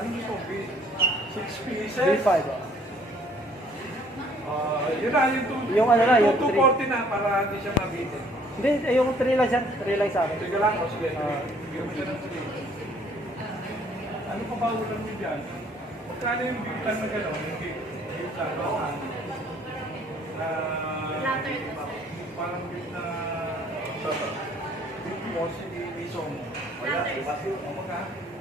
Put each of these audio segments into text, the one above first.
Ano gusto mo? 6 pieces? B5. Yun na, Yung ano na, yung 240 na para hindi siya mabitin. Hindi, yung 3 lang siya. 3 lang sa akin. Sige lang, sige. Bigyan mo siya ng 3. Ano pa ba ulan mo dyan? Magkano yung bitan na gano'n? Yung bitan na Platter to, sir. parang bit na bit mo si Misong. Platter. Ang mga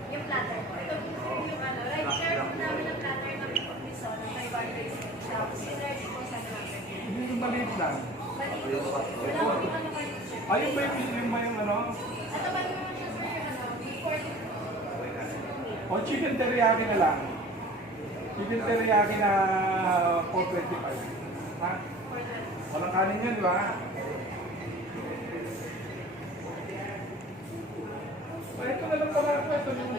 Yung platter po. Ito po sir yung ano. Right, share po namin ang platter ng Bison na 500 tapos sinerge po sa platter. hindi yung maliit lang. Maliit po. Wala po yung ano maliit, sir. Ayun ba yung ba yung ano? Ito ba naman siya sir yung ano? B40 po. O chicken teriyaki na lang. Chicken teriyaki na 425. Ha? Walang kanin yan, di ba? Ito na lang pala ako. Ito yung